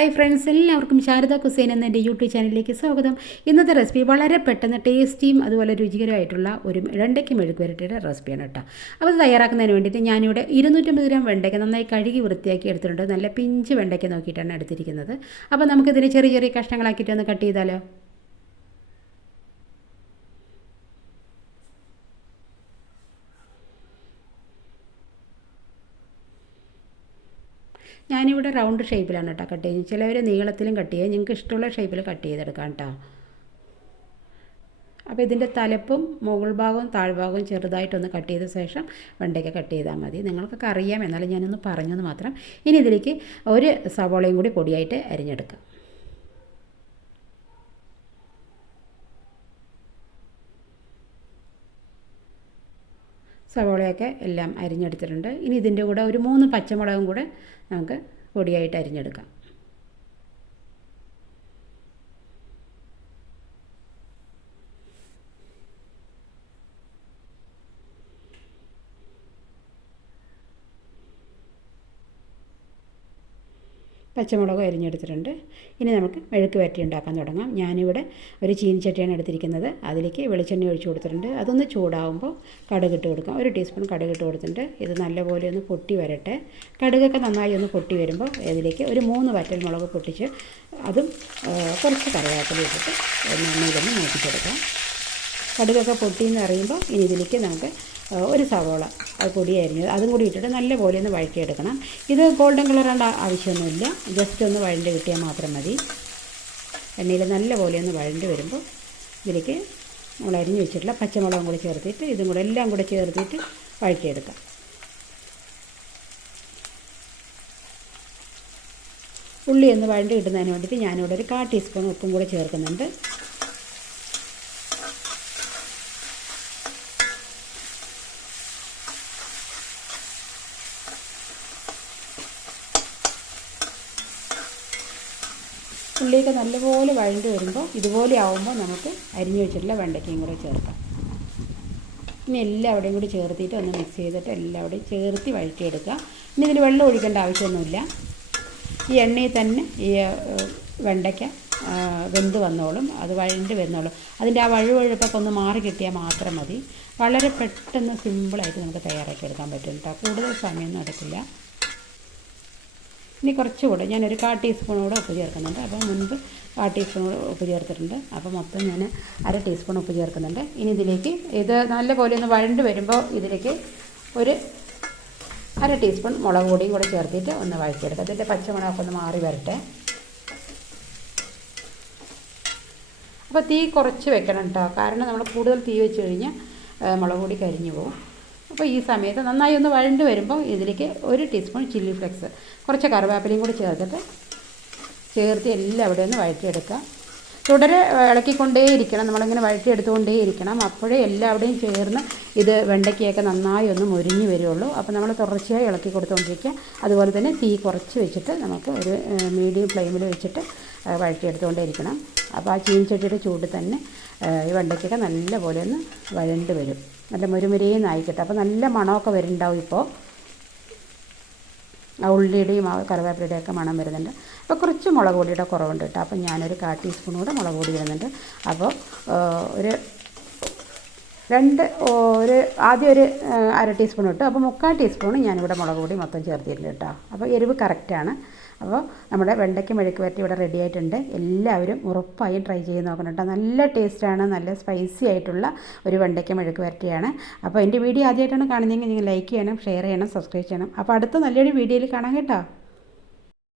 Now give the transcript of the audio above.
Hi friends എല്ലാവർക്കും Sharada cuisine എന്ന എന്റെ യൂട്യൂബ് ചാനലിലേക്ക് സ്വാഗതം. ഇന്നത്തെ റെസിപ്പി വളരെ പെട്ടെന്ന് ടേസ്റ്റിയും അതുപോലെ രുചികരമായിട്ടുള്ള ഒരു വെണ്ടയ്ക്ക് മെഴുക്ക് വരട്ടിയുടെ റെസിപ്പിയാണ് കേട്ടോ. അപ്പോൾ തയ്യാറാക്കുന്നതിന് വേണ്ടിയിട്ട് ഞാനിവിടെ ഇരുന്നൂറ്റമ്പത് ഗ്രാം വെണ്ടയ്ക്ക നന്നായി കഴുകി വൃത്തിയാക്കി എടുത്തിട്ടുണ്ട്. നല്ല പിഞ്ച് വെണ്ടയ്ക്ക നോക്കിയിട്ടാണ് എടുത്തിരിക്കുന്നത്. അപ്പോൾ നമുക്കിതിനെ ചെറിയ ചെറിയ കഷ്ണങ്ങളാക്കിയിട്ട് ഒന്ന് കട്ട് ചെയ്താലോ? ഞാനിവിടെ റൗണ്ട് ഷേപ്പിലാണ് കേട്ടോ കട്ട് ചെയ്യുന്നത്. ചിലവർ നീളത്തിലും കട്ട് ചെയ്യുക നിങ്ങൾക്ക് ഇഷ്ടമുള്ള ഷേപ്പിൽ കട്ട് ചെയ്തെടുക്കാം കേട്ടോ അപ്പോൾ ഇതിന്റെ തലപ്പും മുകൾ ഭാഗവും താഴ്ഭാഗവും ചെറുതായിട്ടൊന്ന് കട്ട് ചെയ്ത ശേഷം വെണ്ടയ്ക്ക കട്ട് ചെയ്താൽ മതി. നിങ്ങൾക്കൊക്കെ അറിയാം. എന്നാലും ഞാനൊന്ന് പറഞ്ഞെന്ന് മാത്രം. ഇനി ഇതിലേക്ക് ഒരു സവോളയും കൂടി പൊടിയായിട്ട് അരിഞ്ഞെടുക്കാം. സവോളയൊക്കെ എല്ലാം അരിഞ്ഞെടുത്തിട്ടുണ്ട്. ഇനി ഇതിന്റെ കൂടെ ഒരു മൂന്ന് പച്ചമുളകും കൂടെ നമുക്ക് പൊടിയായിട്ട് അരിഞ്ഞെടുക്കാം. പച്ചമുളകും അരിഞ്ഞെടുത്തിട്ടുണ്ട്. ഇനി നമുക്ക് മെഴുക്ക് വരട്ടി ഉണ്ടാക്കാൻ തുടങ്ങാം. ഞാനിവിടെ ഒരു ചീനിച്ചട്ടിയാണ് എടുത്തിരിക്കുന്നത്. അതിലേക്ക് വെളിച്ചെണ്ണ ഒഴിച്ചു കൊടുത്തിട്ടുണ്ട്. അതൊന്ന് ചൂടാകുമ്പോൾ കടുകിട്ട് കൊടുക്കാം. ഒരു ടീസ്പൂൺ കടുകിട്ട് കൊടുത്തിട്ടുണ്ട്. ഇത് നല്ലപോലെ ഒന്ന് പൊട്ടി വരട്ടെ. കടുകൊക്കെ നന്നായി ഒന്ന് പൊട്ടി വരുമ്പോൾ ഇതിലേക്ക് ഒരു മൂന്ന് വറ്റൽ മുളക് പൊട്ടിച്ച് അതും കുറച്ച് കറിവേപ്പില ഇട്ടിട്ട് തന്നെ മൂപ്പിച്ചെടുക്കാം. കടുകൊക്കെ പൊട്ടിയെന്ന് അറിയുമ്പോൾ ഇനി ഇതിലേക്ക് നമുക്ക് ഒരു സവോള അത് പൊടി അരിഞ്ഞത് അതും കൂടി ഇട്ടിട്ട് നല്ലപോലെ ഒന്ന് വഴറ്റിയെടുക്കണം. ഇത് ഗോൾഡൻ കളറേണ്ട ആവശ്യമൊന്നുമില്ല. ജസ്റ്റ് ഒന്ന് വഴണ്ട് കിട്ടിയാൽ മാത്രം മതി. എണ്ണയിൽ നല്ലപോലെ ഒന്ന് വഴണ്ട് വരുമ്പോൾ ഇതിലേക്ക് നമ്മൾ അരിഞ്ഞ് വെച്ചിട്ടുള്ള പച്ചമുളകും കൂടി ചേർത്തിട്ട് ഇതും കൂടെ എല്ലാം കൂടെ ചേർത്തിട്ട് വഴറ്റിയെടുക്കാം. ഉള്ളി ഒന്ന് വഴണ്ട് കിട്ടുന്നതിന് വേണ്ടിയിട്ട് ഞാനിവിടെ ഒരു കാ ടീസ്പൂൺ ഉപ്പും കൂടെ ചേർക്കുന്നുണ്ട്. ഉള്ളിയൊക്കെ നല്ലപോലെ വഴണ്ട് വരുമ്പോൾ ഇതുപോലെ ആവുമ്പോൾ നമുക്ക് അരിഞ്ഞു വെച്ചിട്ടുള്ള വെണ്ടയ്ക്കയും കൂടെ ചേർക്കാം. ഇനി എല്ലാവിടെയും കൂടി ചേർത്തിട്ട് ഒന്ന് മിക്സ് ചെയ്തിട്ട് എല്ലാവിടെയും ചേർത്തി വഴറ്റിയെടുക്കുക. ഇനി ഇതിൽ വെള്ളം ഒഴിക്കേണ്ട ആവശ്യമൊന്നുമില്ല. ഈ എണ്ണയിൽ തന്നെ ഈ വെണ്ടയ്ക്ക വെന്ത് വന്നോളും. അത് വഴണ്ട് വരുന്നോളും. അതിന്റെ ആ വഴുവഴുപ്പൊക്കെ ഒന്ന് മാറി കിട്ടിയാൽ മാത്രം മതി. വളരെ പെട്ടെന്ന് സിമ്പിളായിട്ട് നമുക്ക് തയ്യാറാക്കി എടുക്കാൻ പറ്റും കേട്ടോ കൂടുതൽ സമയമൊന്നും എടുക്കില്ല. ഇനി കുറച്ചുകൂടെ ഞാനൊരു കാ ടീസ്പൂണോടെ ഉപ്പ് ചേർക്കുന്നുണ്ട്. അപ്പോൾ മുൻപ് കാ ടീസ്പൂൺ ഉപ്പ് ചേർത്തിട്ടുണ്ട്. അപ്പോൾ മൊത്തം ഞാൻ അര ടീസ്പൂൺ ഉപ്പ് ചേർക്കുന്നുണ്ട്. ഇനി ഇതിലേക്ക് ഇത് നല്ലപോലെ ഒന്ന് വഴണ്ട് വരുമ്പോൾ ഇതിലേക്ക് ഒരു അര ടീസ്പൂൺ മുളക് പൊടിയും കൂടെ ചേർത്തിട്ട് ഒന്ന് വഴറ്റിയെടുക്കുക അതിന്റെ പച്ചമുളകൊക്കെ ഒന്ന് മാറി വരട്ടെ. അപ്പോൾ തീ കുറച്ച് വെക്കണം കേട്ടോ. കാരണം നമ്മൾ കൂടുതൽ തീ വെച്ച് കഴിഞ്ഞാൽ മുളക് പൊടി കരിഞ്ഞു പോകും. അപ്പോൾ ഈ സമയത്ത് നന്നായി ഒന്ന് വഴണ്ട് വരുമ്പോൾ ഇതിലേക്ക് ഒരു ടീസ്പൂൺ ചില്ലി ഫ്ലെക്സ് കുറച്ച് കറിവേപ്പിലയും കൂടി ചേർത്തിട്ട് ചേർത്ത് എല്ലാം അവിടെ ഒന്ന് വഴറ്റിയെടുക്കുക. തുടരെ ഇളക്കിക്കൊണ്ടേയിരിക്കണം നമ്മളിങ്ങനെ വഴറ്റിയെടുത്തുകൊണ്ടേയിരിക്കണം അപ്പോഴേ എല്ലാവിടെയും ചേർന്ന് ഇത് വെണ്ടയ്ക്കയൊക്കെ നന്നായി ഒന്ന് മുരിഞ്ഞ് വരുള്ളൂ. അപ്പോൾ നമ്മൾ തുടർച്ചയായി ഇളക്കി കൊടുത്തുകൊണ്ടിരിക്കുക അതുപോലെ തന്നെ തീ കുറച്ച് വെച്ചിട്ട് നമുക്ക് ഒരു മീഡിയം ഫ്ലെയിമിൽ വെച്ചിട്ട് വഴറ്റിയെടുത്തുകൊണ്ടേയിരിക്കണം അപ്പോൾ ആ ചീനിച്ചട്ടിയുടെ ചൂട് തന്നെ ഈ വെണ്ടയ്ക്കൊക്കെ നല്ലപോലെ ഒന്ന് വഴണ്ട് വരും. നല്ല മുരുമുരേന്നായി കിട്ടും അപ്പോൾ നല്ല മണമൊക്കെ വരുന്നുണ്ടാവും ഇപ്പോൾ ആ ഉള്ളിയുടെയും ആ കറിവേപ്പിലയുടെയും ഒക്കെ മണം വരുന്നുണ്ട്. അപ്പോൾ കുറച്ച് മുളക് പൊടിയുടെ കുറവുണ്ട് കേട്ടോ. അപ്പോൾ ഞാനൊരു കാ ടീസ്പൂൺ കൂടെ മുളക് പൊടി ഇടുന്നുണ്ട്. അപ്പോൾ ഒരു രണ്ട് ഒരു ആദ്യം ഒരു അര ടീസ്പൂൺ ഇട്ടു. അപ്പോൾ മുക്കാൽ ടീസ്പൂൺ ഞാനിവിടെ മുളക് പൊടി മൊത്തം ചേർത്തിട്ടുണ്ട് കേട്ടോ. അപ്പോൾ എരിവ് കറക്റ്റാണ്. അപ്പോൾ നമ്മുടെ വെണ്ടയ്ക്ക് മെഴുക്ക് വരട്ടി ഇവിടെ റെഡി ആയിട്ടുണ്ട്. എല്ലാവരും ഉറപ്പായും ട്രൈ ചെയ്ത് നോക്കണം കേട്ടോ നല്ല ടേസ്റ്റാണ് നല്ല സ്പൈസി ആയിട്ടുള്ള ഒരു വെണ്ടയ്ക്ക് മെഴുക്ക് വരട്ടിയാണ്. അപ്പോൾ എന്റെ വീഡിയോ ആദ്യമായിട്ടാണ് കാണുന്നതെങ്കിൽ നിങ്ങൾ ലൈക്ക് ചെയ്യണം ഷെയർ ചെയ്യണം സബ്സ്ക്രൈബ് ചെയ്യണം. അപ്പോൾ അടുത്ത നല്ലൊരു വീഡിയോയിൽ കാണാം കേട്ടോ.